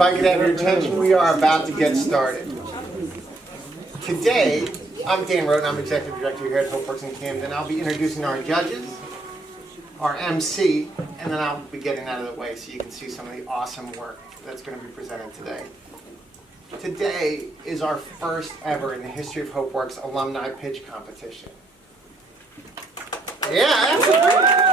If I could have your attention, we are about to get started. Today, I'm Dan Roden, I'm Executive Director here at Hopeworks in Camden. I'll be introducing our judges, our MC, and then I'll be getting out of the way so you can see some of the awesome work that's going to be presented today. Today is our first ever in the history of Hopeworks alumni pitch competition. Yeah, that's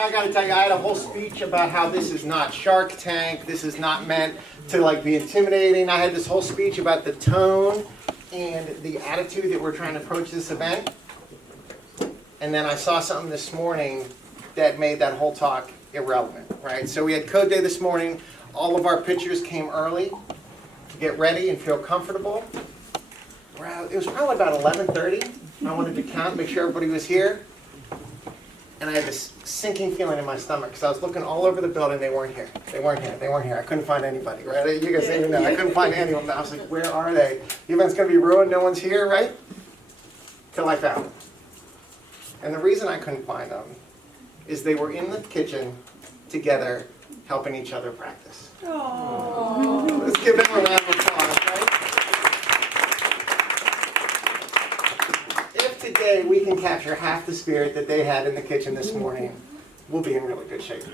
I got to tell you, I had a whole speech about how this is not Shark Tank, this is not meant to be intimidating. I had this whole speech about the tone and the attitude that we're trying to approach this event. And then I saw something this morning that made that whole talk irrelevant, right? So we had code day this morning. All of our pitchers came early to get ready and feel comfortable. It was probably about 11:30. I wanted to count, make sure everybody was here. And I had this sinking feeling in my stomach because I was looking all over the building. They weren't here. They weren't here. They weren't here. I couldn't find anybody, right? You guys even know. I couldn't find any of them. I was like, where are they? The event's going to be ruined. No one's here, right? Till I found them. And the reason I couldn't find them is they were in the kitchen together helping each other practice. Aww. Let's give them a round of applause, right? If today we can capture half the spirit that they had in the kitchen this morning, we'll be in really good shape.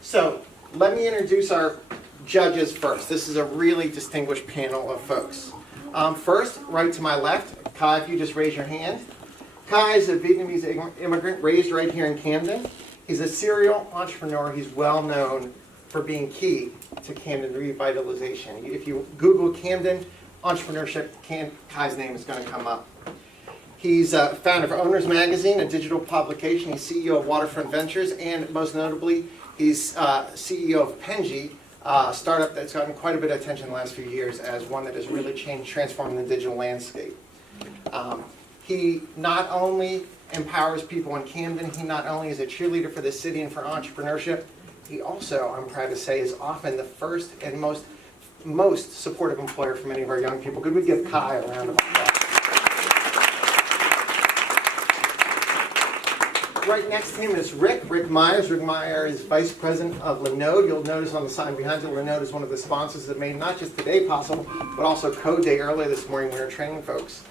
So let me introduce our judges first. This is a really distinguished panel of folks. First, right to my left, Kai, if you just raise your hand. Kai is a Vietnamese immigrant raised right here in Camden. He's a serial entrepreneur. He's well known for being key to Camden revitalization. If you Google Camden entrepreneurship, Kai's name is going to come up. He's founder of Owners Magazine, a digital publication. He's CEO of Waterfront Ventures, and most notably, he's CEO of Penji, a startup that's gotten quite a bit of attention in the last few years as one that has really transformed the digital landscape. He not only empowers people in Camden, he not only is a cheerleader for the city and for entrepreneurship, he also, I'm proud to say, is often the first and most supportive employer for many of our young people. Could we give Kai a round of applause? Right next to him is Rick Myers. Rick Myers is Vice President of Linode. You'll notice on the sign behind you, Linode is one of the sponsors that made not just today possible, but also Code Day earlier this morning when we were training folks.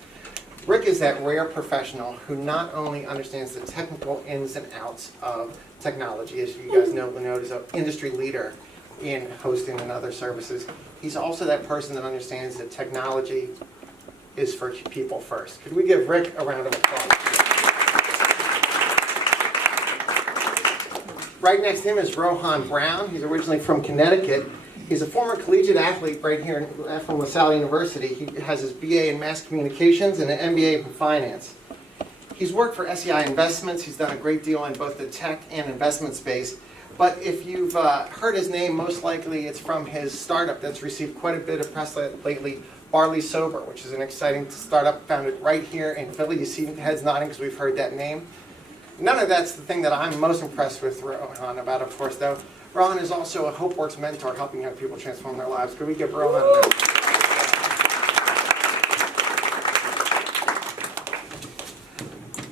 Rick is that rare professional who not only understands the technical ins and outs of technology, as you guys know, Linode is an industry leader in hosting and other services. He's also that person that understands that technology is for people first. Could we give Rick a round of applause? Right next to him is Rohan Brown. He's originally from Connecticut. He's a former collegiate athlete right here from LaSalle University. He has his BA in Mass Communications and an MBA in Finance. He's worked for SEI Investments. He's done a great deal in both the tech and investment space. But if you've heard his name, most likely it's from his startup that's received quite a bit of press lately, Barley Sober, which is an exciting startup founded right here in Philly. You see heads nodding because we've heard that name. None of that's the thing that I'm most impressed with Rohan about, of course, though. Rohan is also a Hopeworks mentor helping young people transform their lives. Could we give Rohan a round?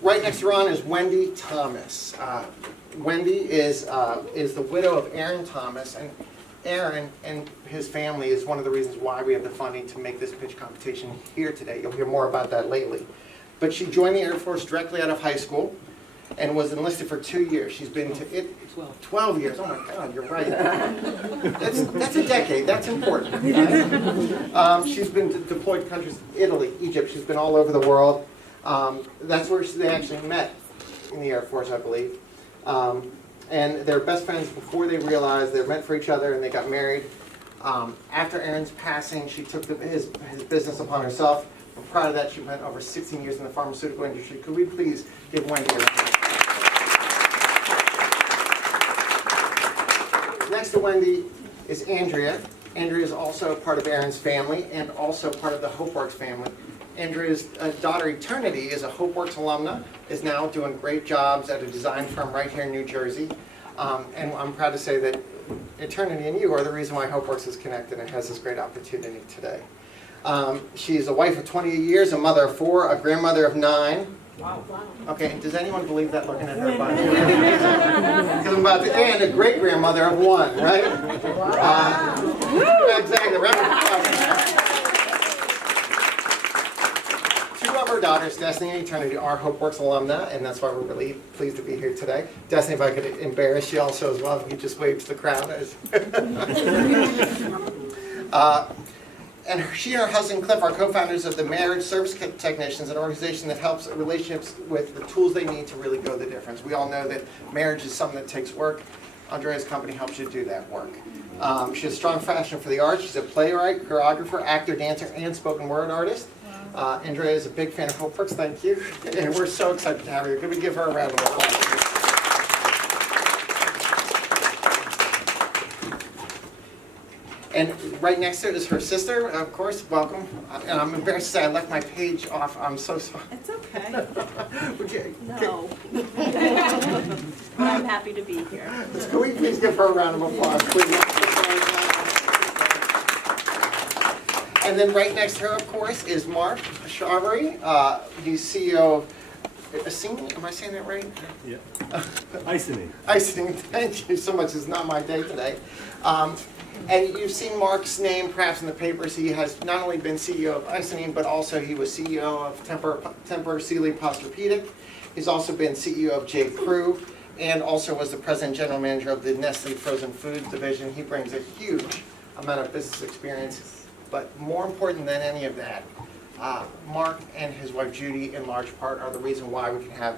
Right next to Rohan is Wendy Thomas. Wendy is the widow of Aaron Thomas, and Aaron and his family is one of the reasons why we have the funding to make this pitch competition here today. You'll hear more about that lately. But she joined the Air Force directly out of high school and was enlisted for 2 years. She's been to it 12 years. Oh my God, you're right. That's a decade. That's important. She's been deployed to countries, Italy, Egypt. She's been all over the world. That's where they actually met in the Air Force, I believe. And they're best friends before they realized they're meant for each other, and they got married. After Aaron's passing, she took his business upon herself. And prior to that, she spent over 16 years in the pharmaceutical industry. Could we please give Wendy a round? Next to Wendy is Andrea. Andrea is also part of Aaron's family and also part of the Hopeworks family. Andrea's daughter Eternity is a Hopeworks alumna, is now doing great jobs at a design firm right here in New Jersey. And I'm proud to say that Eternity and you are the reason why Hopeworks is connected and has this great opportunity today. She's a wife of 28 years, a mother of 4, a grandmother of 9. Wow. Okay, does anyone believe that looking at her body? about to, and a great-grandmother of one, right? Exactly. Round of applause. Two of our daughters, Destiny and Eternity, are Hopeworks alumna, and that's why we're really pleased to be here today. Destiny, if I could embarrass you also as well, if you just wave to the crowd. And she and her husband Cliff are co-founders of the Marriage Service Technicians, an organization that helps relationships with the tools they need to really go the difference. We all know that marriage is something that takes work. Andrea's company helps you do that work. She has a strong passion for the arts. She's a playwright, choreographer, actor, dancer, and spoken word artist. Andrea is a big fan of Hopeworks, thank you. And we're so excited to have her. Can we give her a round of applause? And right next to it is her sister, of course, welcome. And I'm embarrassed to say I left my page off. I'm so sorry. It's okay. No. But I'm happy to be here. Can we please give her a round of applause, please? And then right next to her, of course, is Mark Shavery. He's CEO of Iceni. Am I saying that right? Yeah. Iceni. Iceni. Thank you so much. It's not my day today. And you've seen Mark's name perhaps in the papers. He has not only been CEO of Iceni, but also he was CEO of Tempur Sealy Posturepedic. He's also been CEO of J. Crew, and also was the president and general manager of the Nestle Frozen Foods division. He brings a huge amount of business experience. But more important than any of that, Mark and his wife Judy, in large part, are the reason why we can have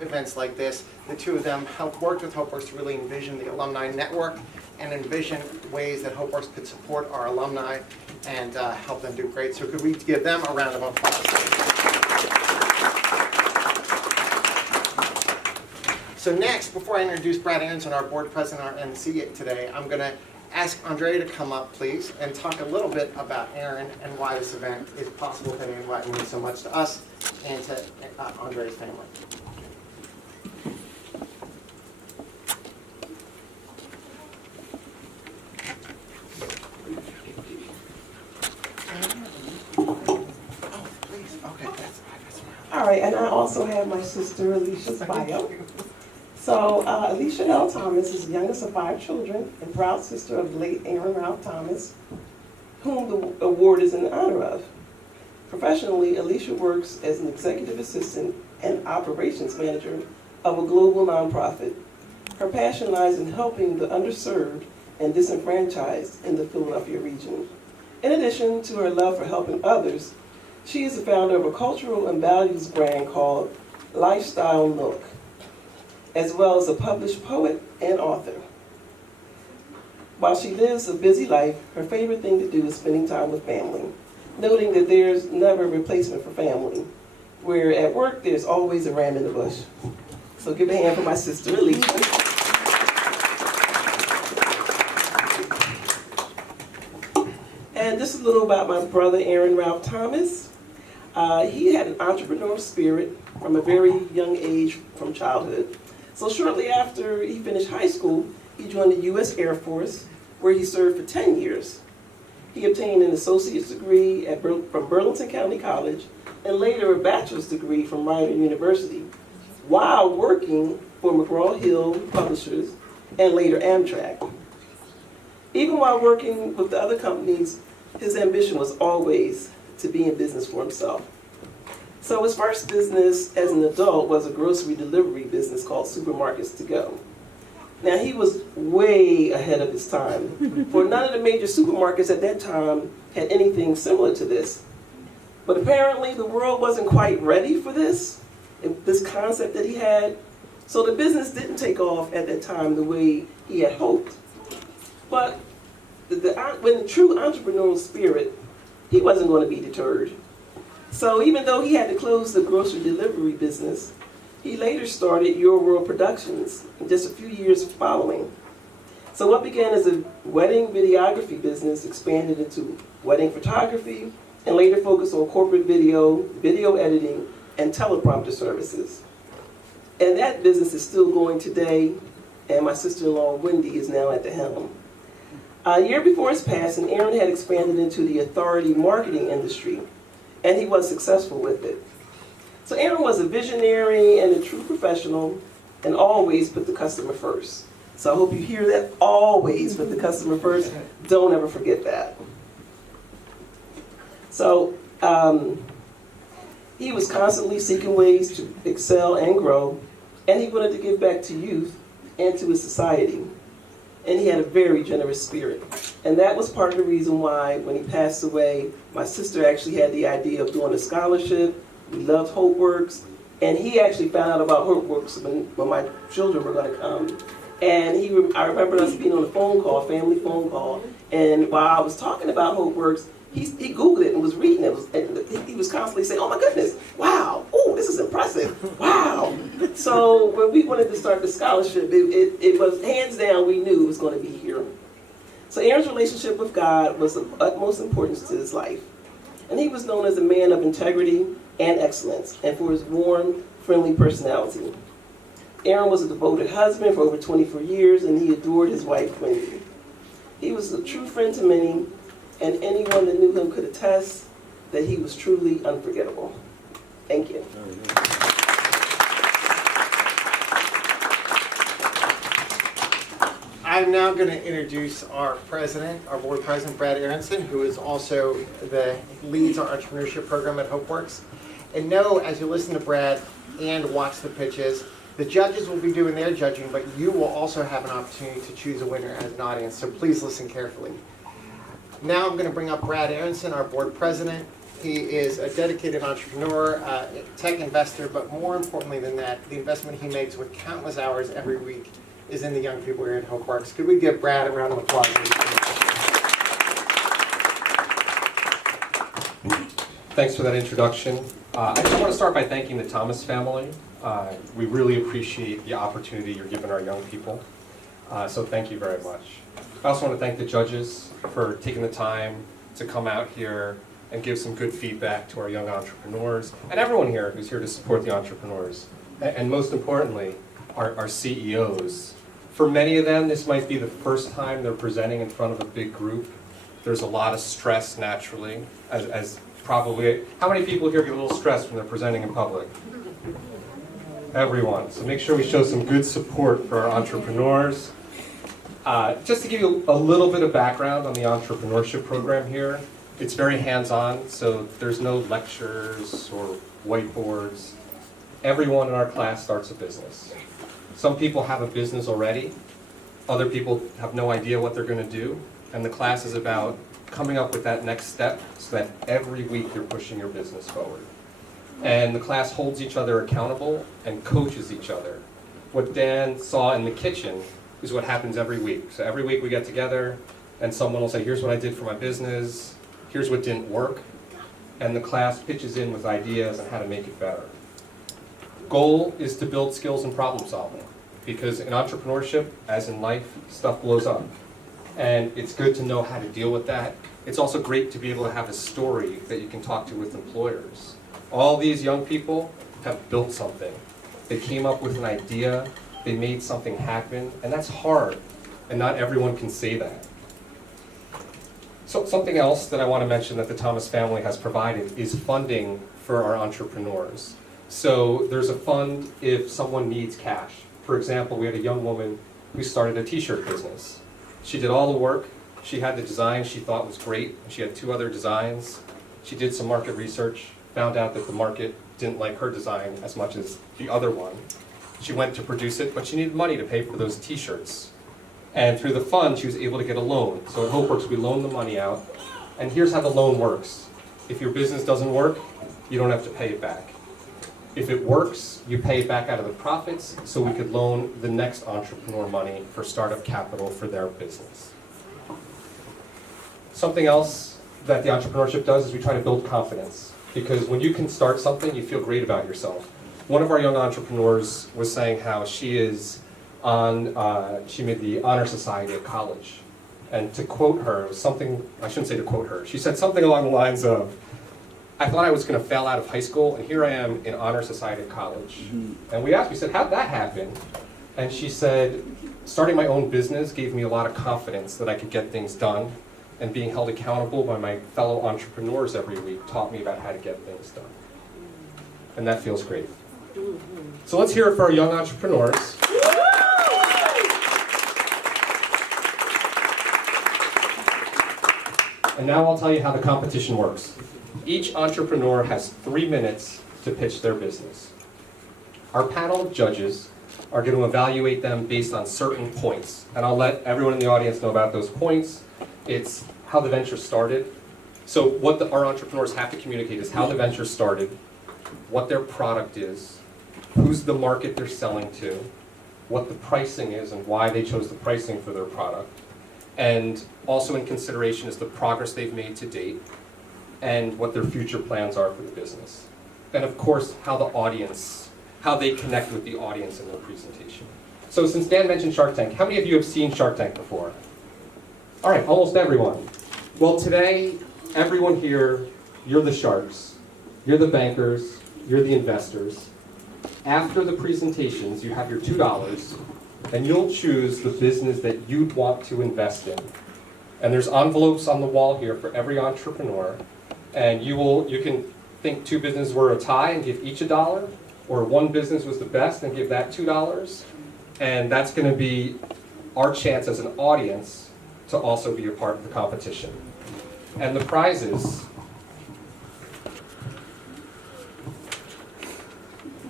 events like this. The two of them helped work with Hopeworks to really envision the alumni network and envision ways that Hopeworks could support our alumni and help them do great. So could we give them a round of applause? So next, before I introduce Brad Aronson, our board president, our NC today, I'm going to ask Andrea to come up, please, and talk a little bit about Aaron and why this event is possible today and why it means so much to us and to Andrea's family. All right, and I also have my sister Alicia's bio. So Alicia L. Thomas is the youngest of 5 children and proud sister of the late Aaron Ralph Thomas, whom the award is in honor of. Professionally, Alicia works as an executive assistant and operations manager of a global nonprofit. Her passion lies in helping the underserved and disenfranchised in the Philadelphia region. In addition to her love for helping others, she is the founder of a cultural and values brand called Lifestyle Nook, as well as a published poet and author. While she lives a busy life, her favorite thing to do is spending time with family, noting that there's never a replacement for family, where at work there's always a ram in the bush. So give a hand for my sister Alicia. And just a little about my brother Aaron Ralph Thomas. He had an entrepreneurial spirit from a very young age, from childhood. So shortly after he finished high school, he joined the U.S. Air Force, where he served for 10 years. He obtained an associate's degree from Burlington County College, and later a bachelor's degree from Rider University, while working for McGraw-Hill Publishers and later Amtrak. Even while working with the other companies, his ambition was always to be in business for himself. So his first business as an adult was a grocery delivery business called Supermarkets to Go. Now he was way ahead of his time, for none of the major supermarkets at that time had anything similar to this. But apparently the world wasn't quite ready for this concept that he had, so the business didn't take off at that time the way he had hoped. But with the true entrepreneurial spirit, he wasn't going to be deterred. So even though he had to close the grocery delivery business, he later started Your World Productions just a few years following. So what began as a wedding videography business expanded into wedding photography, and later focused on corporate video, video editing, and teleprompter services. And that business is still going today, and my sister-in-law Wendy is now at the helm. A year before his passing, Aaron had expanded into the authority marketing industry, and he was successful with it. So Aaron was a visionary and a true professional, and always put the customer first. So I hope you hear that. Always put the customer first. Don't ever forget that. So he was constantly seeking ways to excel and grow, and he wanted to give back to youth and to his society. And he had a very generous spirit. And that was part of the reason why, when he passed away, my sister actually had the idea of doing a scholarship. We loved Hopeworks. And he actually found out about Hopeworks when my children were going to come. And I remember us being on a phone call, family phone call. And while I was talking about Hopeworks, he Googled it and was reading it. And he was constantly saying, oh my goodness, wow, oh, this is impressive, wow. So when we wanted to start the scholarship, it was hands down, we knew it was going to be here. So Aaron's relationship with God was of utmost importance to his life. And he was known as a man of integrity and excellence, and for his warm, friendly personality. Aaron was a devoted husband for over 24 years, and he adored his wife, Wendy. He was a true friend to many, and anyone that knew him could attest that he was truly unforgettable. Thank you. I'm now going to introduce our president, our board president, Brad Aronson, who is also leads our entrepreneurship program at Hopeworks. And know, as you listen to Brad and watch the pitches, the judges will be doing their judging, but you will also have an opportunity to choose a winner as an audience, so please listen carefully. Now I'm going to bring up Brad Aronson, our board president. He is a dedicated entrepreneur, tech investor, but more importantly than that, the investment he makes with countless hours every week is in the young people here at Hopeworks. Could we give Brad a round of applause? Thanks for that introduction. I just want to start by thanking the Thomas family. We really appreciate the opportunity you're giving our young people. So thank you very much. I also want to thank the judges for taking the time to come out here and give some good feedback to our young entrepreneurs and everyone here who's here to support the entrepreneurs. And most importantly, our CEOs. For many of them, this might be the first time they're presenting in front of a big group. There's a lot of stress naturally, as probably, how many people here get a little stressed when they're presenting in public? Everyone. So make sure we show some good support for our entrepreneurs. Just to give you a little bit of background on the entrepreneurship program here, it's very hands-on, so there's no lectures or whiteboards. Everyone in our class starts a business. Some people have a business already. Other people have no idea what they're going to do. And the class is about coming up with that next step so that every week you're pushing your business forward. And the class holds each other accountable and coaches each other. What Dan saw in the kitchen is what happens every week. So every week we get together and someone will say, here's what I did for my business, here's what didn't work, and the class pitches in with ideas on how to make it better. Goal is to build skills in problem solving, because in entrepreneurship, as in life, stuff blows up. And it's good to know how to deal with that. It's also great to be able to have a story that you can talk to with employers. All these young people have built something. They came up with an idea, they made something happen, and that's hard, and not everyone can say that. So something else that I want to mention that the Thomas family has provided is funding for our entrepreneurs. So there's a fund if someone needs cash. For example, we had a young woman who started a t-shirt business. She did all the work. She had the design she thought was great. She had 2 other designs. She did some market research, found out that the market didn't like her design as much as the other one. She went to produce it, but she needed money to pay for those t-shirts. And through the fund, she was able to get a loan. So at Hopeworks, we loan the money out. And here's how the loan works. If your business doesn't work, you don't have to pay it back. If it works, you pay it back out of the profits, so we could loan the next entrepreneur money for startup capital for their business. Something else that the entrepreneurship does is we try to build confidence. Because when you can start something, you feel great about yourself. One of our young entrepreneurs was saying how she is she made the Honor Society at college. And to quote her, something, I shouldn't say to quote her, she said something along the lines of, I thought I was going to fail out of high school, and here I am in Honor Society at college. And we said, how'd that happen? And she said, starting my own business gave me a lot of confidence that I could get things done, and being held accountable by my fellow entrepreneurs every week taught me about how to get things done. And that feels great. So let's hear it for our young entrepreneurs. And now I'll tell you how the competition works. Each entrepreneur has 3 minutes to pitch their business. Our panel of judges are going to evaluate them based on certain points. And I'll let everyone in the audience know about those points. It's how the venture started. So what our entrepreneurs have to communicate is how the venture started, what their product is, who's the market they're selling to, what the pricing is and why they chose the pricing for their product. And also in consideration is the progress they've made to date and what their future plans are for the business. And of course, how they connect with the audience in their presentation. So since Dan mentioned Shark Tank, how many of you have seen Shark Tank before? All right, almost everyone. Well, today, everyone here, you're the sharks, you're the bankers, you're the investors. After the presentations, you have your $2, and you'll choose the business that you'd want to invest in. And there's envelopes on the wall here for every entrepreneur, and you can think 2 businesses were a tie and give each $1, or 1 business was the best and give that $2, and that's going to be our chance as an audience to also be a part of the competition. And the prizes,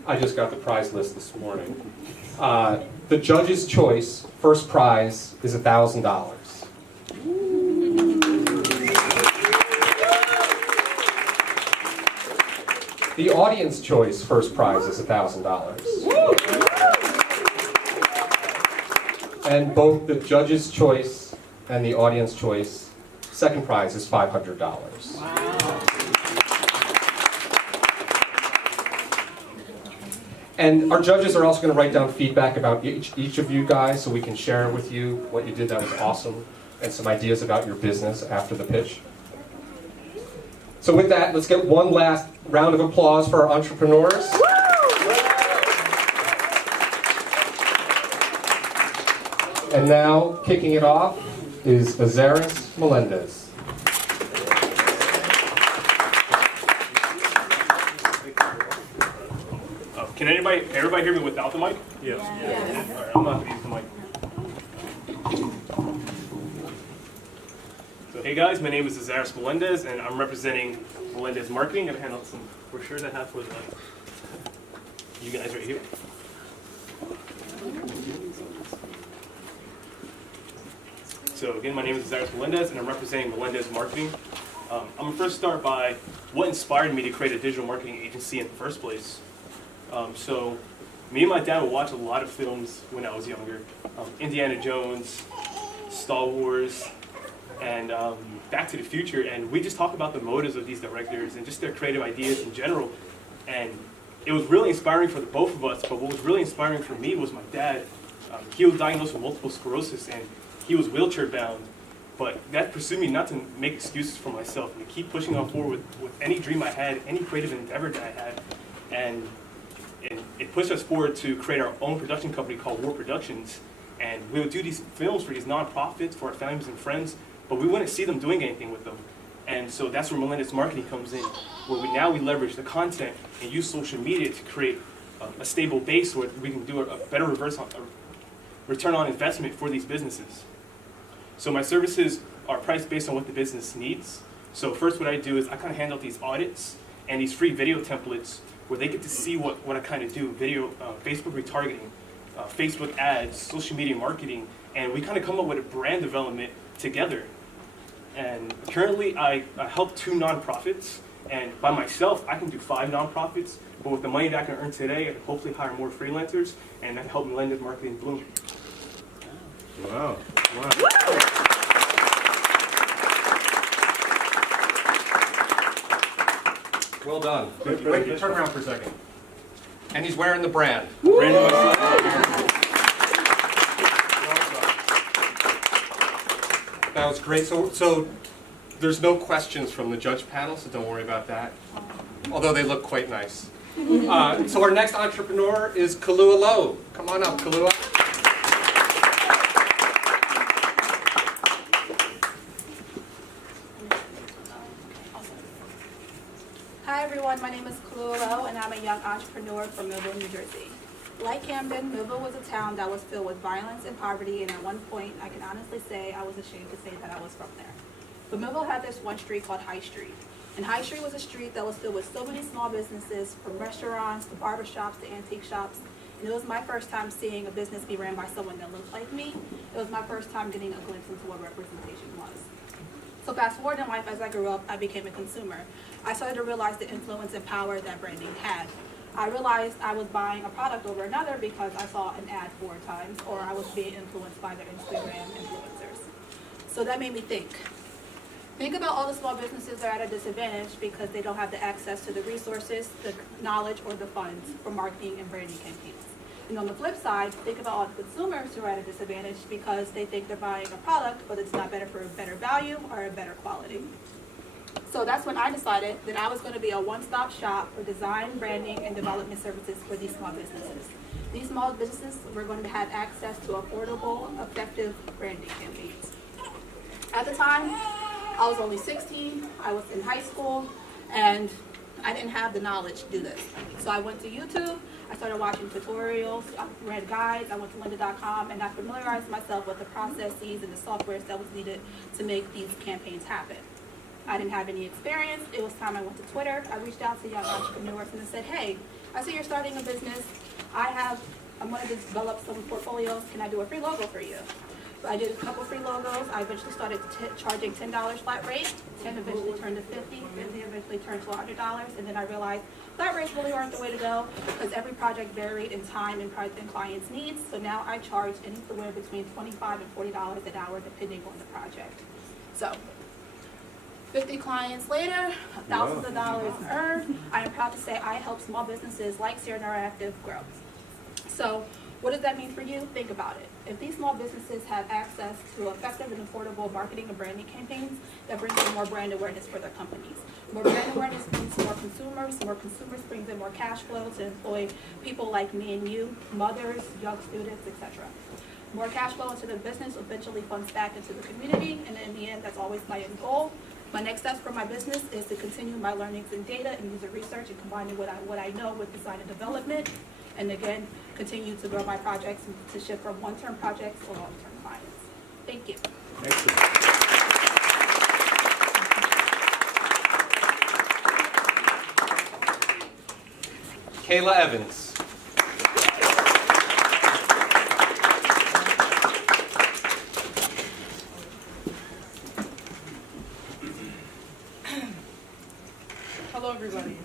I just got the prize list this morning. The judge's choice, first prize, is $1,000. The audience choice, first prize, is $1,000. And both the judge's choice and the audience choice, second prize, is $500. And our judges are also going to write down feedback about each of you guys so we can share with you what you did that was awesome and some ideas about your business after the pitch. So with that, let's get one last round of applause for our entrepreneurs. And now, kicking it off is Azaris Melendez. Can everybody hear me without the mic? Yes. All right, I'm not going to use the mic. So hey guys, my name is Azaris Melendez, and I'm representing Melendez Marketing. I'm handling some brochures I have for you guys right here. So again, my name is Azaris Melendez, and I'm representing Melendez Marketing. I'm going to first start by what inspired me to create a digital marketing agency in the first place. So me and my dad would watch a lot of films when I was younger. Indiana Jones, Star Wars, and Back to the Future. And we just talk about the motives of these directors and just their creative ideas in general. And it was really inspiring for the both of us, but what was really inspiring for me was my dad. He was diagnosed with multiple sclerosis and he was wheelchair bound. But that pursued me not to make excuses for myself and to keep pushing on forward with any dream I had, any creative endeavor that I had. And it pushed us forward to create our own production company called War Productions. And we would do these films for these nonprofits, for our families and friends, but we wouldn't see them doing anything with them. And so that's where Melendez Marketing comes in, where we leverage the content and use social media to create a stable base where we can do a better return on investment for these businesses. So my services are priced based on what the business needs. So first what I do is I kind of handle these audits and these free video templates where they get to see what I kind of do, video, Facebook retargeting, Facebook ads, social media marketing, and we kind of come up with a brand development together. And currently I help 2 nonprofits, and by myself I can do 5 nonprofits, but with the money that I can earn today, I can hopefully hire more freelancers, and that help Melendez Marketing bloom. Wow. Well done. Wait, turn around for a second. And he's wearing the brand. That was great. So there's no questions from the judge panel, so don't worry about that. Although they look quite nice. So our next entrepreneur is Kalua Lowe. Come on up, Kalua. Hi everyone, my name is Kalua Lowe. Michelle, and I'm a young entrepreneur from Millville, New Jersey. Like Camden, Millville was a town that was filled with violence and poverty, and at one point, I can honestly say I was ashamed to say that I was from there. But Millville had this one street called High Street. And High Street was a street that was filled with so many small businesses, from restaurants to barbershops to antique shops. And it was my first time seeing a business be ran by someone that looked like me. It was my first time getting a glimpse into what representation was. So fast forward in life, as I grew up, I became a consumer. I started to realize the influence and power that branding had. I realized I was buying a product over another because I saw an ad 4 times, or I was being influenced by their Instagram influencers. So that made me think. Think about all the small businesses that are at a disadvantage because they don't have the access to the resources, the knowledge, or the funds for marketing and branding campaigns. And on the flip side, think about all the consumers who are at a disadvantage because they think they're buying a product, but it's not better for a better value or a better quality. So that's when I decided that I was going to be a one-stop shop for design, branding, and development services for these small businesses. These small businesses were going to have access to affordable, effective branding campaigns. At the time, I was only 16, I was in high school, and I didn't have the knowledge to do this. So I went to YouTube, I started watching tutorials, I read guides, I went to lynda.com, and I familiarized myself with the processes and the softwares that was needed to make these campaigns happen. I didn't have any experience. It was time I went to Twitter. I reached out to young entrepreneurs and I said, hey, I see you're starting a business. I'm going to develop some portfolios. Can I do a free logo for you? So I did a couple free logos. I eventually started charging $10 flat rate. 10 eventually turned to 50. 50 eventually turned to $100. And then I realized flat rates really aren't the way to go because every project varied in time and clients' needs. So now I charge anywhere between $25 and $40 an hour depending on the project. So 50 clients later, thousands of dollars earned. I am proud to say I help small businesses like Sierra Interactive grow. So what does that mean for you? Think about it. If these small businesses have access to effective and affordable marketing and branding campaigns, that brings in more brand awareness for their companies. More brand awareness brings more consumers brings in more cash flow to employ people like me and you, mothers, young students, etc. More cash flow into the business eventually funds back into the community, and in the end, that's always my end goal. My next steps for my business is to continue my learnings in data and user research and combining what I know with design and development. And again, continue to grow my projects and to shift from one-term projects to long-term clients. Thank you. Excellent. Kayla Evans. Hello, everybody.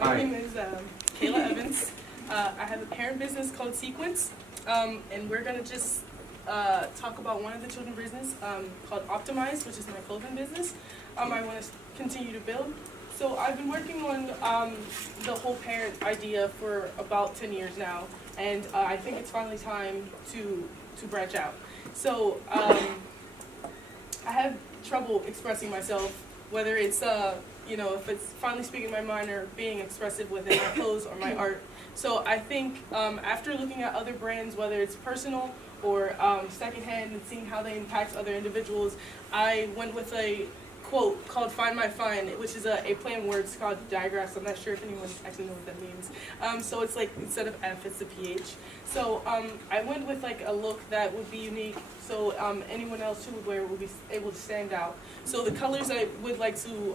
Hi. My name is Kayla Evans. I have a parent business called Sequence, and we're going to just talk about one of the children's business called Optimize, which is my clothing business. I want to continue to build. So I've been working on the whole parent idea for about 10 years now, and I think it's finally time to branch out. So I have trouble expressing myself, whether it's if it's finally speaking my mind or being expressive within my clothes or my art. So I think after looking at other brands, whether it's personal or secondhand, and seeing how they impact other individuals, I went with a quote called "Find My Find," which is a play on words called digraphs. I'm not sure if anyone actually knows what that means. So it's like instead of F, it's a PH. So I went with like a look that would be unique, so anyone else who would wear it would be able to stand out. So the colors I would like to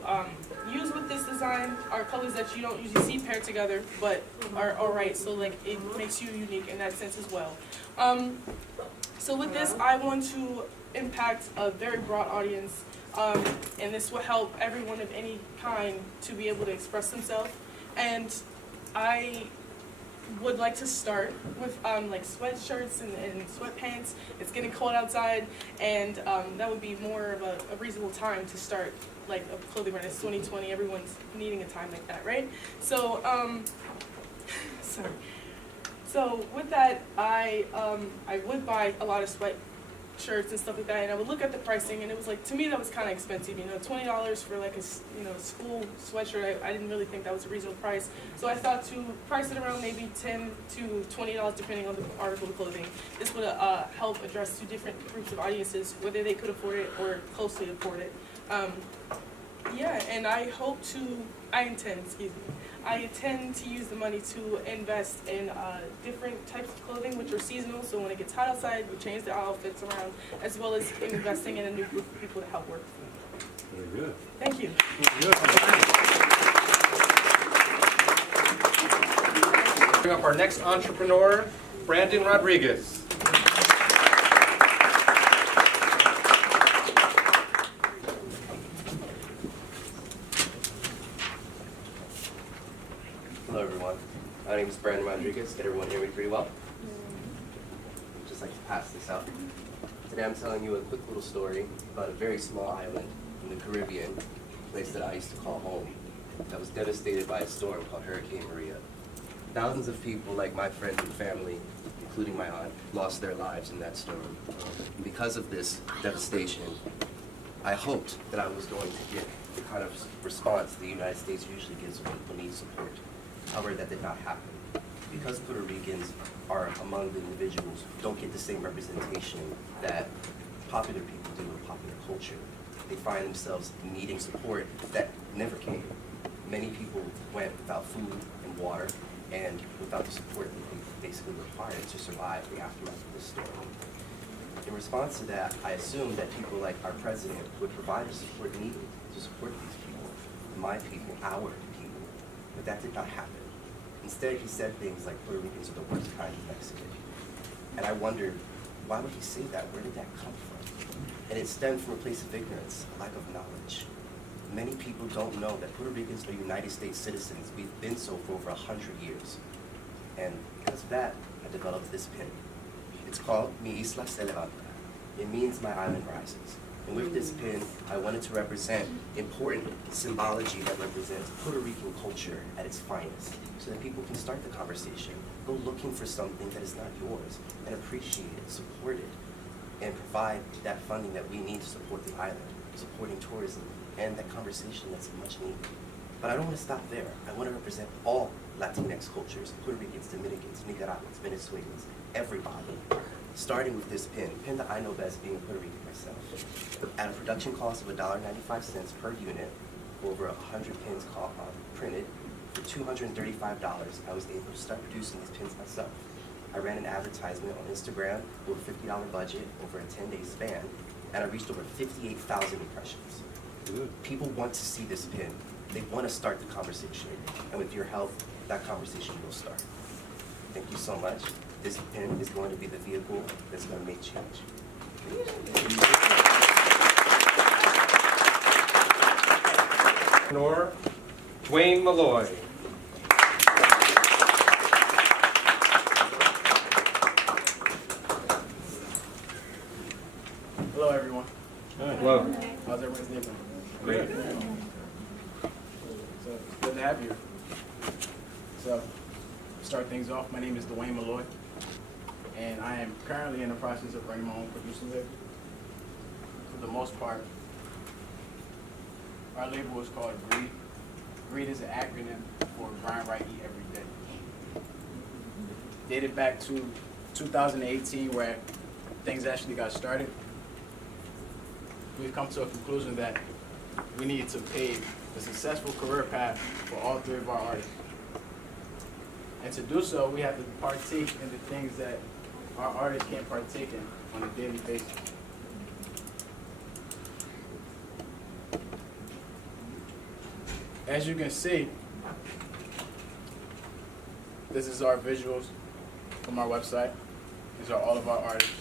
use with this design are colors that you don't usually see paired together, but are alright. So like it makes you unique in that sense as well. So with this, I want to impact a very broad audience. And this will help everyone of any kind to be able to express themselves. And I would like to start with like sweatshirts and sweatpants. It's getting cold outside, and that would be more of a reasonable time to start like a clothing brand. It's 2020, everyone's needing a time like that, right? So, sorry. So with that, I would buy a lot of sweatshirts and stuff like that, and I would look at the pricing, and it was like, to me that was kind of expensive, $20 for like a school sweatshirt. I didn't really think that was a reasonable price, so I thought to price it around maybe $10 to $20 depending on the article of clothing. This would help address two different groups of audiences, whether they could afford it or closely afford it. Yeah, and I intend I tend to use the money to invest in different types of clothing, which are seasonal. So when it gets hot outside, we change the outfits around, as well as investing in a new group of people to help work. Very good. Thank you. Bring up our next entrepreneur, Brandon Rodriguez. Hello everyone, my name is Brandon Rodriguez. Can everyone hear me pretty well? I'd just like to pass this out. Today I'm telling you a quick little story about a very small island in the Caribbean, a place that I used to call home, that was devastated by a storm called Hurricane Maria. Thousands of people, like my friends and family, including my aunt, lost their lives in that storm. And because of this devastation, I hoped that I was going to get the kind of response the United States usually gives when people need support. However, that did not happen. Because Puerto Ricans are among the individuals who don't get the same representation that popular people do in popular culture, they find themselves needing support that never came. Many people went without food and water and without the support that they basically required to survive the aftermath of the storm. In response to that, I assumed that people like our president would provide the support needed to support these people, my people, our people. But that did not happen. Instead, he said things like Puerto Ricans are the worst kind of Mexican. And I wondered, why would he say that? Where did that come from? And it stemmed from a place of ignorance, a lack of knowledge. Many people don't know that Puerto Ricans are United States citizens. We've been so for over 100 years. And because of that, I developed this pin. It's called Mi Isla Se Levanta. It means my island rises. And with this pin, I wanted to represent important symbology that represents Puerto Rican culture at its finest, so that people can start the conversation, go looking for something that is not yours, and appreciate it, support it, and provide that funding that we need to support the island, supporting tourism, and that conversation that's much needed. But I don't want to stop there. I want to represent all Latinx cultures, Puerto Ricans, Dominicans, Nicaraguans, Venezuelans, everybody. Starting with this pin that I know best being a Puerto Rican myself. At a production cost of $1.95 per unit, over 100 pins printed, for $235, I was able to start producing these pins myself. I ran an advertisement on Instagram with a $50 budget over a 10-day span, and I reached over 58,000 impressions. Good. People want to see this pin. They want to start the conversation, and with your help, that conversation will start. Thank you so much. This pin is going to be the vehicle that's going to make change. Entrepreneur, Dwayne Malloy. Hello, everyone. Hello. How's everyone's day going? Great. So it's good to have you. So to start things off, my name is Dwayne Malloy, and I am currently in the process of running my own producing label. For the most part, our label is called GREED. GREED is an acronym for Grind Right, Eat Every Day. Dated back to 2018, where things actually got started. We've come to a conclusion that we need to pave a successful career path for all three of our artists. And to do so, we have to partake in the things that our artists can't partake in on a daily basis. As you can see, this is our visuals from our website. These are all of our artists.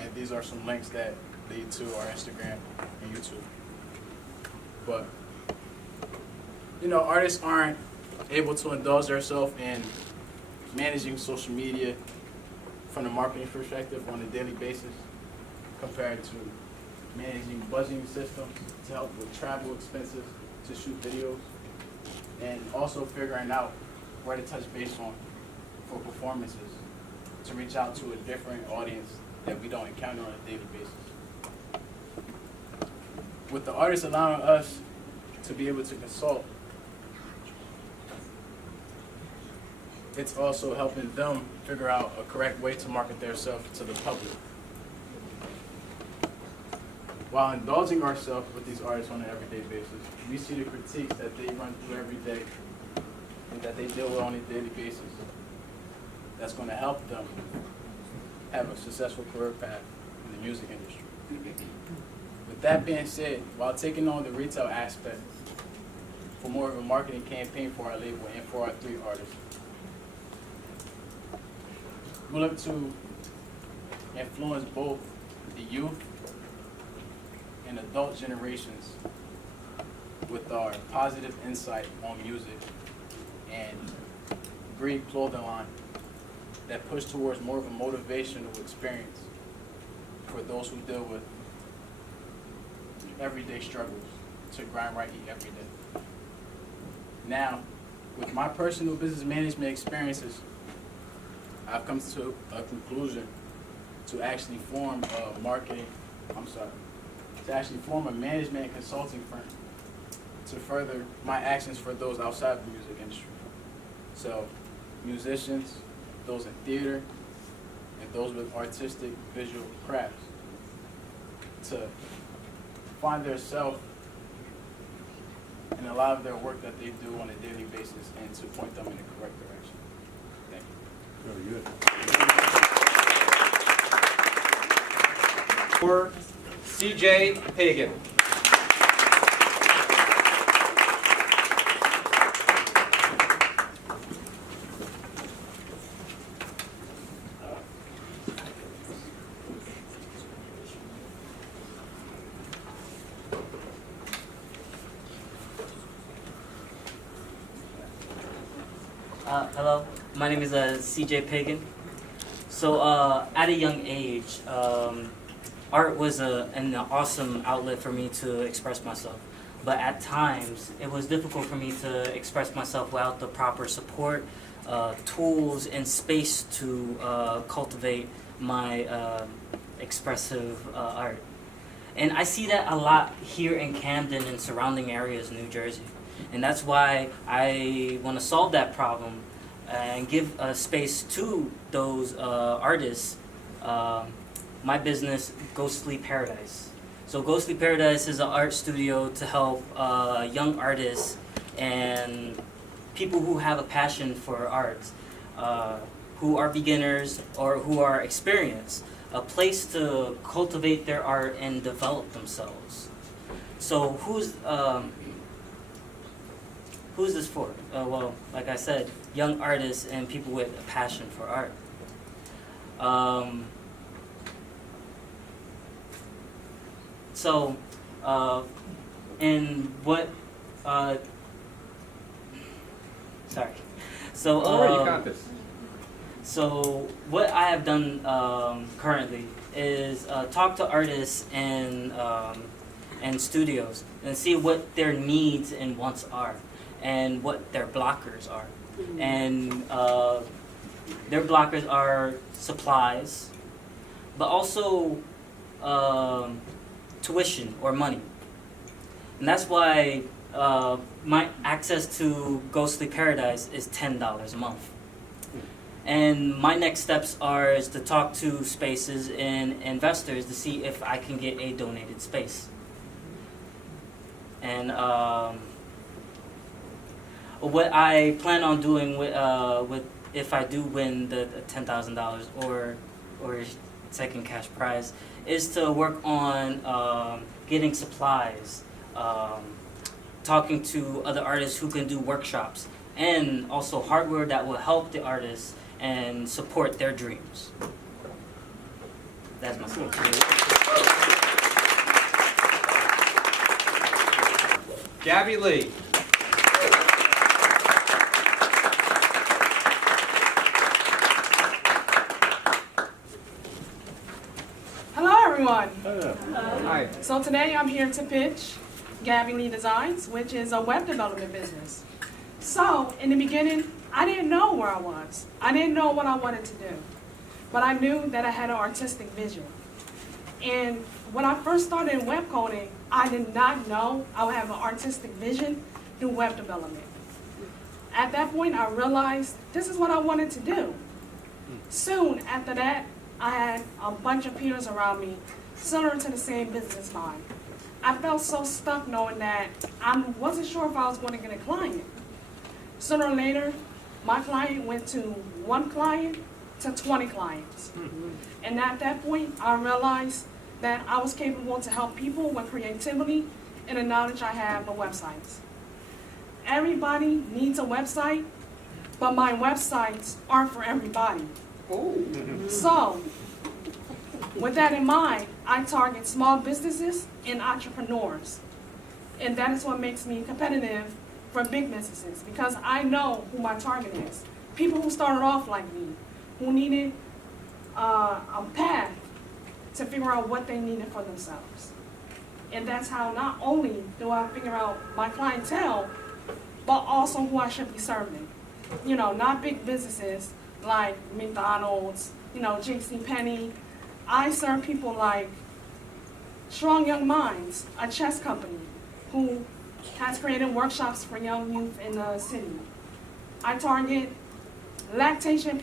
And these are some links that lead to our Instagram and YouTube. But, you know, artists aren't able to indulge themselves in managing social media from a marketing perspective on a daily basis compared to managing budgeting systems to help with travel expenses to shoot videos, and also figuring out where to touch base on for performances to reach out to a different audience that we don't encounter on a daily basis. With the artists allowing us to be able to consult, it's also helping them figure out a correct way to market themselves to the public. While indulging ourselves with these artists on an everyday basis, we see the critiques that they run through every day and that they deal with on a daily basis that's going to help them have a successful career path in the music industry. With that being said, while taking on the retail aspect for more of a marketing campaign for our label and for our 3 artists, we look to influence both the youth and adult generations with our positive insight on music and breed clothing line that push towards more of a motivational experience for those who deal with everyday struggles to grind right eat every day. Now, with my personal business management experiences, I've come to a conclusion to actually form a management and consulting firm to further my actions for those outside the music industry. So, musicians, those in theater, and those with artistic visual crafts, to find their self in a lot of their work that they do on a daily basis and to point them in the correct direction. Thank you. Very good. For CJ Pagan. Hello, my name is CJ Pagan. So at a young age, art was an awesome outlet for me to express myself. But at times, it was difficult for me to express myself without the proper support, tools, and space to cultivate my expressive art. And I see that a lot here in Camden and surrounding areas in New Jersey. And that's why I want to solve that problem and give a space to those artists. My business, Ghostly Paradise. So Ghostly Paradise is an art studio to help young artists and people who have a passion for art, who are beginners or who are experienced, a place to cultivate their art and develop themselves. So who's this for? Well, like I said, young artists and people with a passion for art. And what, sorry. So, You got this. So what I have done currently is talk to artists and studios and see what their needs and wants are and what their blockers are. And their blockers are supplies, but also tuition or money. And that's why my access to Ghostly Paradise is $10 a month. And my next steps is to talk to spaces and investors to see if I can get a donated space. And what I plan on doing with if I do win the $10,000 or second cash prize is to work on getting supplies, talking to other artists who can do workshops, and also hardware that will help the artists and support their dreams. That's my story. Gabby Lee. Hello, everyone. Hi. So today I'm here to pitch Gabby Lee Designs, which is a web development business. So in the beginning, I didn't know where I was. I didn't know what I wanted to do. But I knew that I had an artistic vision. And when I first started in web coding, I did not know I would have an artistic vision through web development. At that point, I realized this is what I wanted to do. Soon after that, I had a bunch of peers around me similar to the same business line. I felt so stuck knowing that I wasn't sure if I was going to get a client. Sooner or later, my client went to 1 client to 20 clients. And at that point, I realized that I was capable to help people with creativity and the knowledge I have of websites. Everybody needs a website, but my websites aren't for everybody. So, with that in mind, I target small businesses and entrepreneurs. And that is what makes me competitive for big businesses, because I know who my target is. People who started off like me, who needed a path to figure out what they needed for themselves. And that's how not only do I figure out my clientele, but also who I should be serving. You know, not big businesses like McDonald's, you know, JCPenney. I serve people like Strong Young Minds, a chess company, who has created workshops for young youth in the city. I target lactation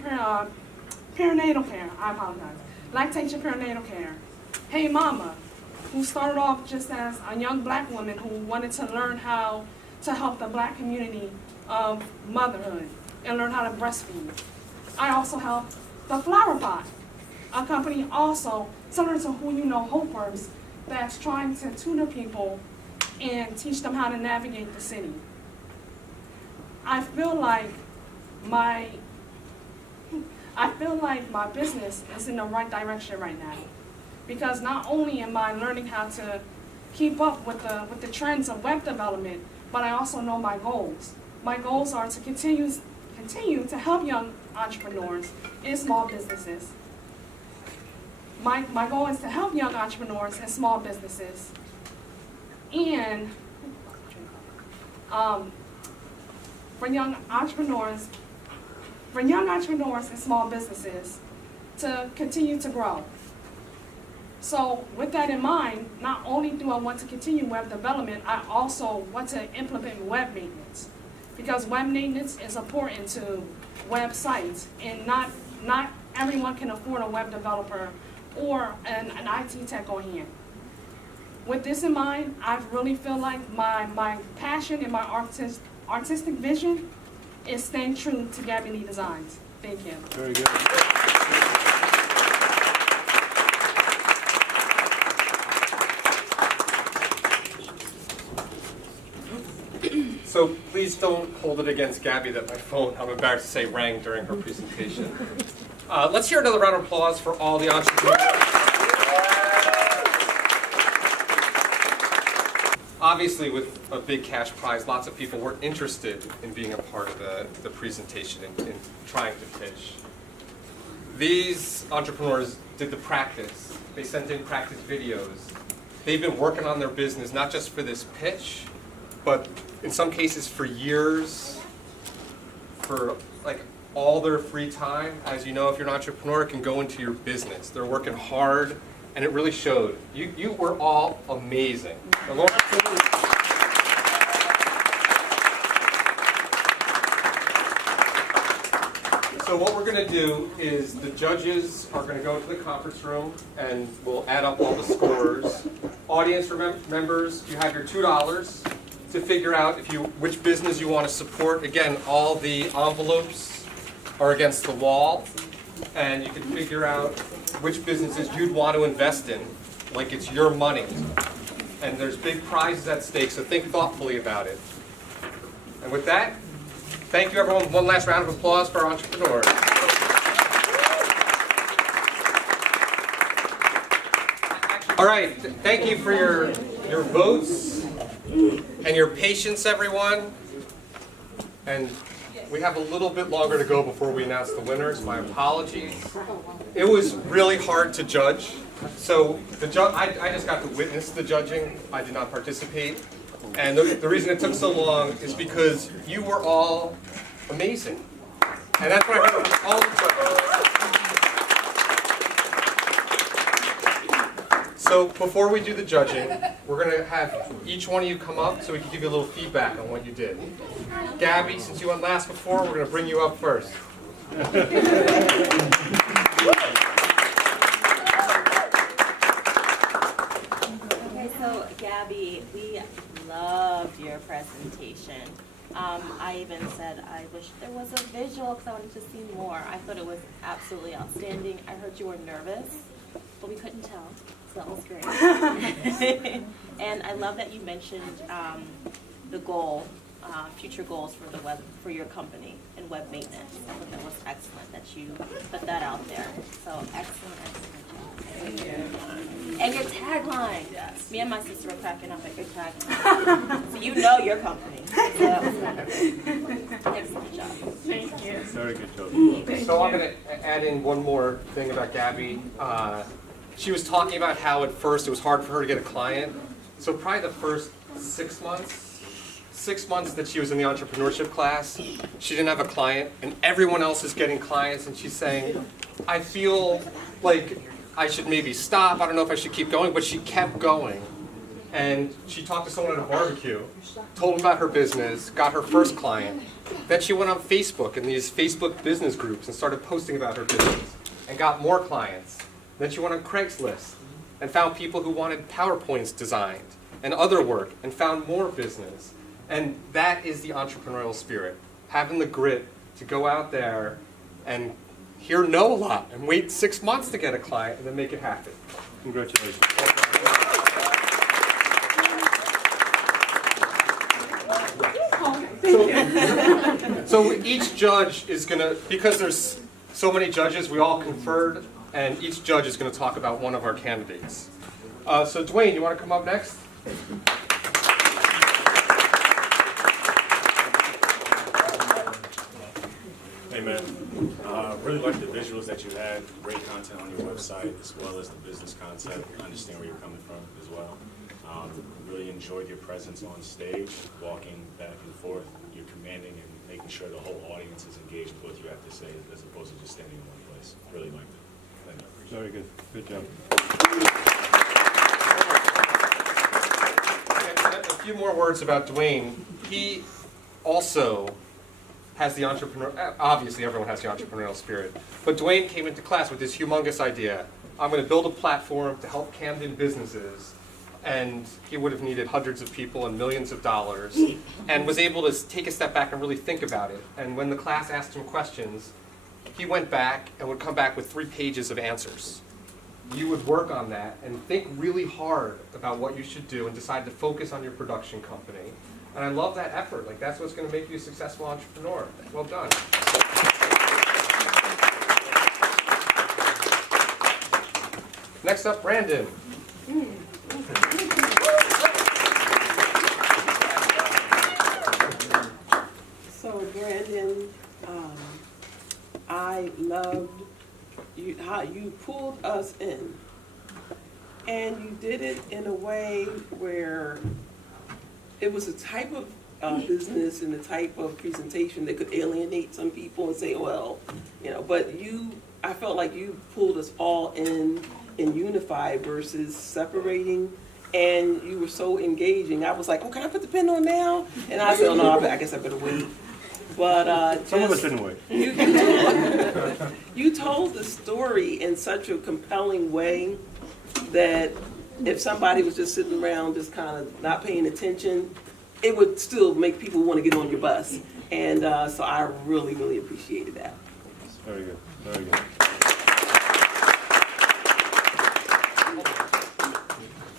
perinatal care, I apologize. Lactation perinatal care. Hey Mama, who started off just as a young black woman who wanted to learn how to help the black community of motherhood and learn how to breastfeed. I also help the Flower Pot, a company also similar to who you know, Hopeworks, that's trying to tutor people and teach them how to navigate the city. I feel like my business is in the right direction right now, because not only am I learning how to keep up with the trends of web development, but I also know my goals. My goals are to continue to help young entrepreneurs and small businesses. My goal is to help young entrepreneurs and small businesses, and for young entrepreneurs and small businesses to continue to grow. So with that in mind, not only do I want to continue web development, I also want to implement web maintenance, because web maintenance is important to websites, and not everyone can afford a web developer or an IT tech on hand. With this in mind, I really feel like my passion and my artistic vision is staying true to Gabby Lee Designs. Thank you. Very good. So please don't hold it against Gabby that my phone, I'm embarrassed to say, rang during her presentation. Let's hear another round of applause for all the entrepreneurs. Obviously, with a big cash prize, lots of people were interested in being a part of the presentation and trying to pitch. These entrepreneurs did the practice. They sent in practice videos. They've been working on their business, not just for this pitch, but in some cases for years, for like all their free time. As you know, if you're an entrepreneur, it can go into your business. They're working hard, and it really showed. You were all amazing. So what we're going to do is the judges are going to go to the conference room and we'll add up all the scores. Audience members, you have your $2 to figure out which business you want to support. Again, all the envelopes are against the wall, and you can figure out which businesses you'd want to invest in, like it's your money. And there's big prizes at stake, so think thoughtfully about it. And with that, thank you everyone. One last round of applause for our entrepreneurs. All right, thank you for your votes and your patience, everyone. And we have a little bit longer to go before we announce the winners. My apologies. It was really hard to judge. So I just got to witness the judging. I did not participate. And the reason it took so long is because you were all amazing. And that's what I heard from all the judges. So before we do the judging, we're going to have each one of you come up so we can give you a little feedback on what you did. Gabby, since you went last before, we're going to bring you up first. Okay, so Gabby, we loved your presentation. I even said I wish there was a visual because I wanted to see more. I thought it was absolutely outstanding. I heard you were nervous, but we couldn't tell, so that was great. And I love that you mentioned the goal, future goals for the web, for your company and web maintenance. I thought that was excellent that you put that out there. So excellent, excellent job. Thank you. And your tagline. Yes. Me and my sister were cracking up at your tagline. So you know your company. So that was excellent job. Thank you. Very good job. So I'm going to add in one more thing about Gabby. She was talking about how at first it was hard for her to get a client. So probably the first 6 months that she was in the entrepreneurship class, she didn't have a client, and everyone else is getting clients, and she's saying, I feel like I should maybe stop, I don't know if I should keep going, but she kept going. And she talked to someone at a barbecue, told them about her business, got her first client. Then she went on Facebook in these Facebook business groups and started posting about her business and got more clients. Then she went on Craigslist and found people who wanted PowerPoints designed and other work and found more business. And that is the entrepreneurial spirit, having the grit to go out there and hear no a lot and wait 6 months to get a client and then make it happen. Congratulations. So each judge is going to, because there's so many judges, we all conferred, and each judge is going to talk about one of our candidates. So Dwayne, you want to come up next? Hey man, really like the visuals that you had, great content on your website as well as the business concept, understand where you're coming from as well. Really enjoyed your presence on stage, walking back and forth, you're commanding and making sure the whole audience is engaged with what you have to say as opposed to just standing in one place. Really liked it. Thank you. Very good. Good job. A few more words about Dwayne. He also has the entrepreneur, obviously everyone has the entrepreneurial spirit, but Dwayne came into class with this humongous idea. I'm going to build a platform to help Camden businesses, and he would have needed hundreds of people and millions of dollars, and was able to take a step back and really think about it. And when the class asked him questions, he went back and would come back with 3 pages of answers. You would work on that and think really hard about what you should do and decide to focus on your production company. And I love that effort. Like, that's what's going to make you a successful entrepreneur. Well done. Next up, Brandon. So Brandon, I loved how you pulled us in, and you did it in a way where it was a type of business and a type of presentation that could alienate some people and say, well, you know, but I felt like you pulled us all in unified versus separating, and you were so engaging. I was like, oh, can I put the pen on now? And I said, oh, no, I guess I better wait. But Some of us didn't wait. You told the story in such a compelling way that if somebody was just sitting around just kind of not paying attention, it would still make people want to get on your bus. And so I really, really appreciated that. Very good. Very good.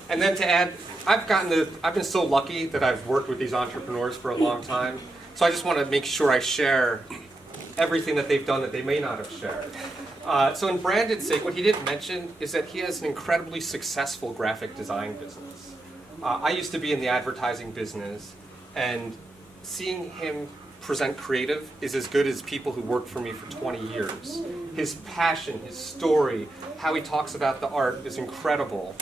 And then to add, I've been so lucky that I've worked with these entrepreneurs for a long time. So I just want to make sure I share everything that they've done that they may not have shared. So in Brandon's sake, what he didn't mention is that he has an incredibly successful graphic design business. I used to be in the advertising business, and seeing him present creative is as good as people who worked for me for 20 years. His passion, his story, how he talks about the art is incredible,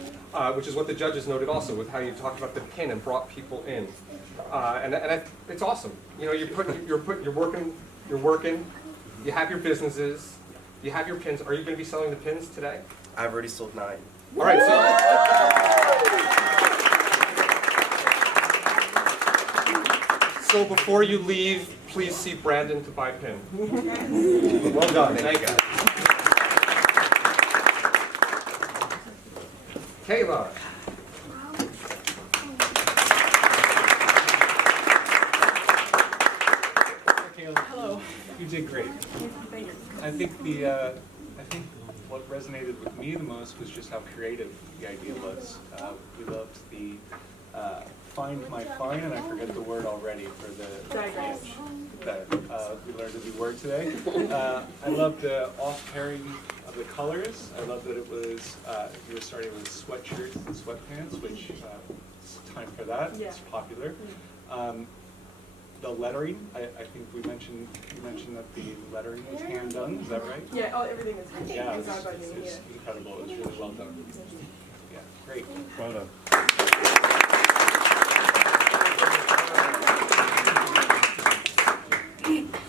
which is what the judges noted also with how you talked about the pin and brought people in. It's awesome. You know, you're working, you have your businesses, you have your pins. Are you going to be selling the pins today? I've already sold 9. All right, so before you leave, please see Brandon to buy pin. Well done. Thank you. Kayla. did great. I think what resonated with me the most was just how creative the idea was. We loved the find my fine, and I forget the word already for the Diagrams. we learned a new word today. I loved the off-pairing of the colors. I loved that it was you were starting with sweatshirts and sweatpants, which it's time for that. Yeah. It's popular. The lettering, I think you mentioned that the lettering was hand done. Is that right? Yeah, oh, everything is Yeah, it's not by me, it's yeah. incredible. It was really well done. Yeah, great. Well done.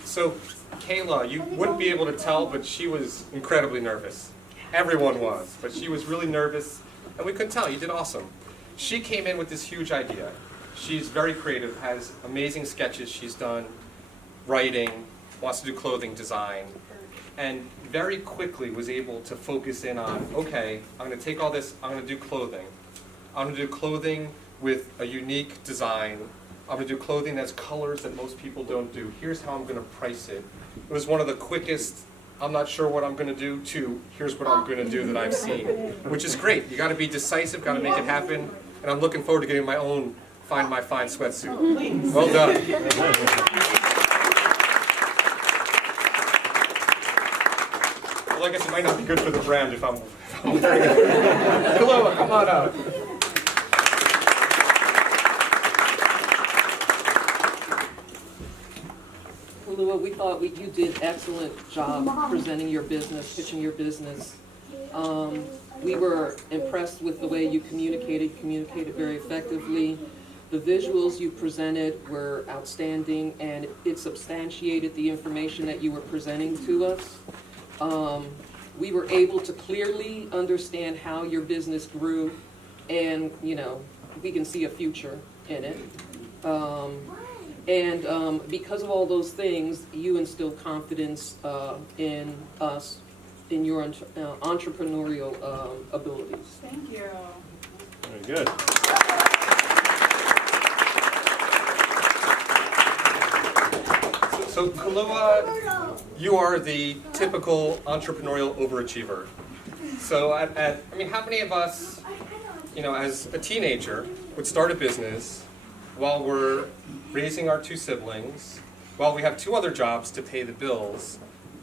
So Kayla, you wouldn't be able to tell, but she was incredibly nervous. Everyone was, but she was really nervous, and we couldn't tell. You did awesome. She came in with this huge idea. She's very creative, has amazing sketches she's done, writing, wants to do clothing design, and very quickly was able to focus in on, okay, I'm going to take all this, I'm going to do clothing. I'm going to do clothing with a unique design. I'm going to do clothing that's colors that most people don't do. Here's how I'm going to price it. It was one of the quickest, I'm not sure what I'm going to do, to here's what I'm going to do that I've seen, which is great. You got to be decisive, got to make it happen, and I'm looking forward to getting my own Find My Fine sweatsuit. Well done. Well, I guess it might not be good for the brand if I'm wearing it. Hello, come on out. Lua, we thought you did excellent job presenting your business, pitching your business. We were impressed with the way you communicated very effectively. The visuals you presented were outstanding, and it substantiated the information that you were presenting to us. We were able to clearly understand how your business grew, and we can see a future in it. And because of all those things, you instilled confidence in us, in your entrepreneurial abilities. Thank you. Very good. So Kalua, you are the typical entrepreneurial overachiever. So I mean, how many of us, as a teenager, would start a business while we're raising our two siblings, while we have two other jobs to pay the bills,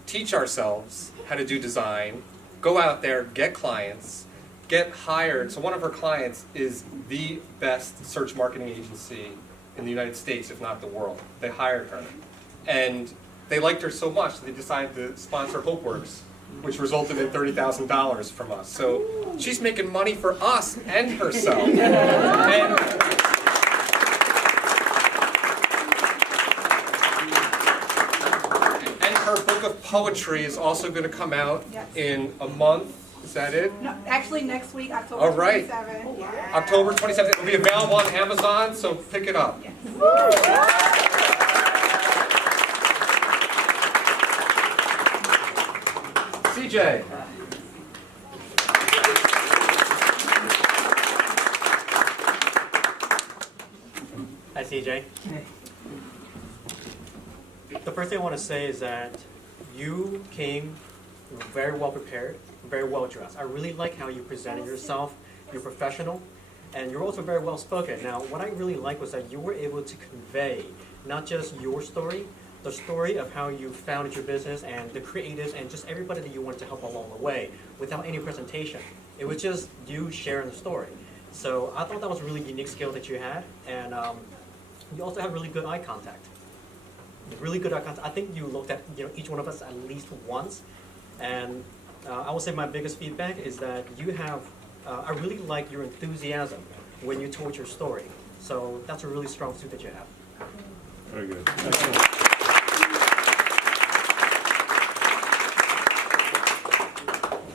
teach ourselves how to do design, go out there, get clients, get hired. So one of her clients is the best search marketing agency in the United States, if not the world. They hired her. And they liked her so much, they decided to sponsor Hopeworks, which resulted in $30,000 from us. So she's making money for us and herself. And her book of poetry is also going to come out in a month. Is that it? No, actually next week, October All right. 27th. Yeah. October 27th. It will be available on Amazon, so pick it up. CJ. Hi, CJ. The first thing I want to say is that you came very well prepared, very well dressed. I really like how you presented yourself. You're professional, and you're also very well spoken. Now, what I really liked was that you were able to convey not just your story, the story of how you founded your business and the creatives and just everybody that you wanted to help along the way without any presentation. It was just you sharing the story. So I thought that was a really unique skill that you had, and you also have really good eye contact. Really good eye contact. I think you looked at each one of us at least once, and I would say my biggest feedback is that you have. I really like your enthusiasm when you told your story. So that's a really strong suit that you have. Very good.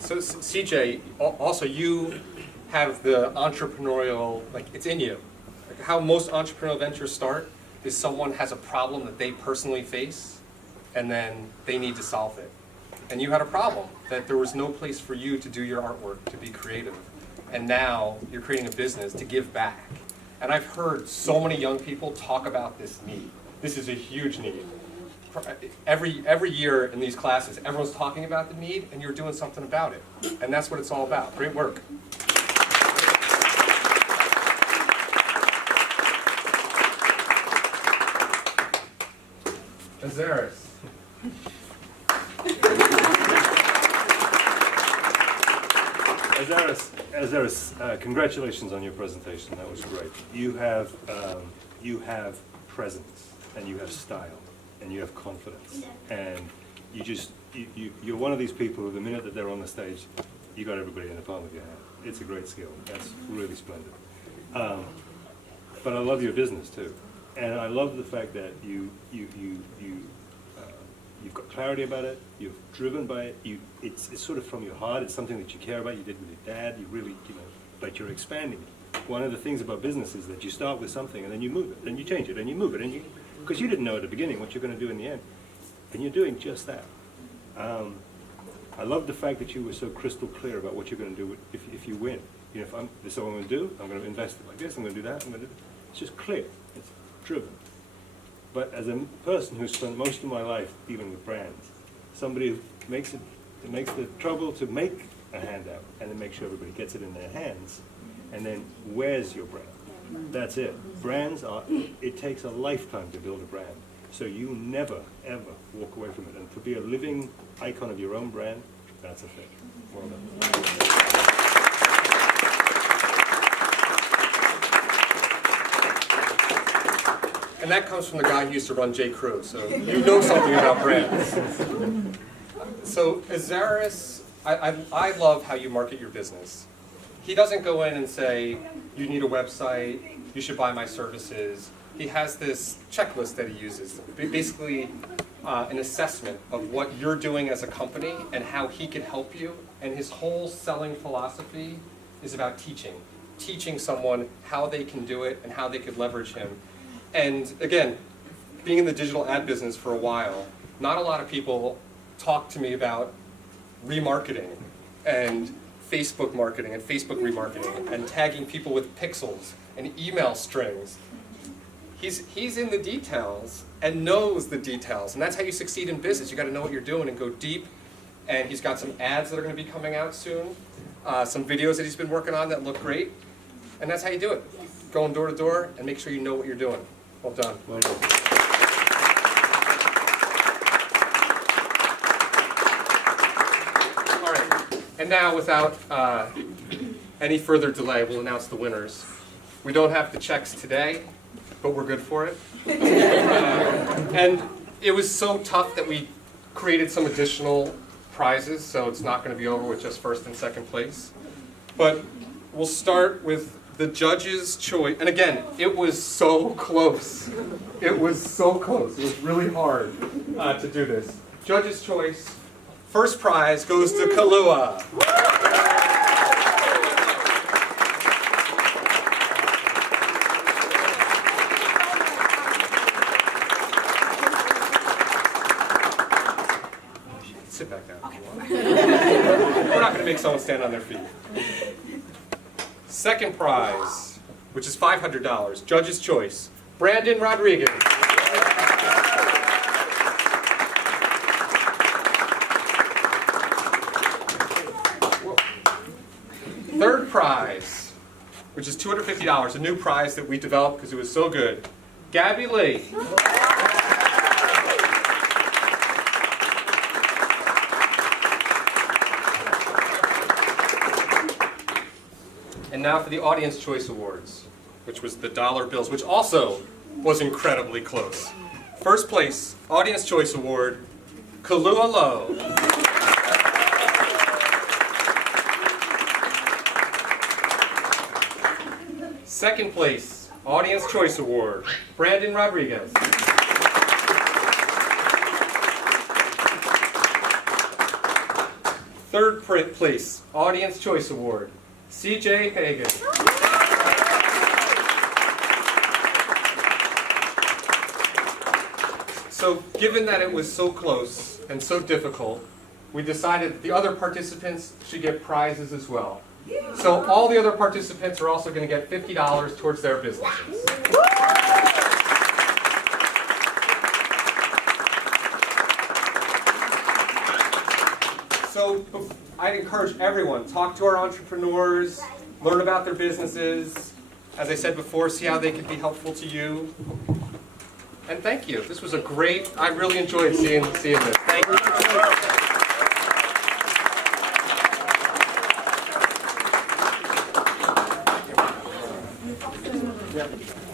So CJ, also you have the entrepreneurial, it's in you. How most entrepreneurial ventures start is someone has a problem that they personally face, and then they need to solve it. And you had a problem, that there was no place for you to do your artwork, to be creative. And now you're creating a business to give back. And I've heard so many young people talk about this need. This is a huge need. every year in these classes, everyone's talking about the need, and you're doing something about it. And that's what it's all about. Great work. Azaris. Azaris, congratulations on your presentation. That was great. You have presence, and you have style, and you have confidence, and you're one of these people who, the minute that they're on the stage, you got everybody in the palm of your hand. It's a great skill. That's really splendid. But I love your business too, and I love the fact that you've got clarity about it. You're driven by it. It's sort of from your heart. It's something that you care about. You did with your dad. You really, but you're expanding it. One of the things about business is that you start with something and then you move it, then you change it, and you move it, because you didn't know at the beginning what you're going to do in the end, and you're doing just that. I love the fact that you were so crystal clear about what you're going to do if you win. If this is what I'm going to do, I'm going to invest it like this. I'm going to do that. I'm going to do. It's just clear. It's driven. But as a person who's spent most of my life dealing with brands, somebody who makes the trouble to make a handout and then make sure everybody gets it in their hands, and then wears your brand. That's it. Brands it takes a lifetime to build a brand. So you never, ever walk away from it. And to be a living icon of your own brand, that's a fit. Well done. And that comes from the guy who used to run J. Crew, so you know something about brands. So Azaris, I love how you market your business. He doesn't go in and say, you need a website, you should buy my services. He has this checklist that he uses, basically an assessment of what you're doing as a company and how he can help you. And his whole selling philosophy is about teaching someone how they can do it and how they could leverage him. And again, being in the digital ad business for a while, not a lot of people talk to me about remarketing and Facebook marketing and Facebook remarketing and tagging people with pixels and email strings. He's in the details and knows the details, and that's how you succeed in business. You got to know what you're doing and go deep. And he's got some ads that are going to be coming out soon, some videos that he's been working on that look great, and that's how you do it. Going door to door and make sure you know what you're doing. Well done. Well done. All right, and now without any further delay, we'll announce the winners. We don't have the checks today, but we're good for it. And it was so tough that we created some additional prizes, so it's not going to be over with just first and second place. But we'll start with the judge's choice. And again, it was so close. It was so close. It was really hard to do this. Judge's choice. First prize goes to Kahlua. Sit back down. We're not going to make someone stand on their feet. Second prize, which is $500, Judge's Choice, Brandon Rodriguez. Third prize, which is $250, a new prize that we developed because it was so good, Gabby Lee. And now for the Audience Choice Awards, which was the dollar bills, which also was incredibly close. First place, Audience Choice Award, Kahlua Low. Second place, Audience Choice Award, Brandon Rodriguez. Third place, Audience Choice Award, CJ Hagan. So given that it was so close and so difficult, we decided that the other participants should get prizes as well. So all the other participants are also going to get $50 towards their businesses. So I'd encourage everyone, talk to our entrepreneurs, learn about their businesses. As I said before, see how they can be helpful to you. And thank you. This was a great, I really enjoyed seeing this. Thank you. Yeah.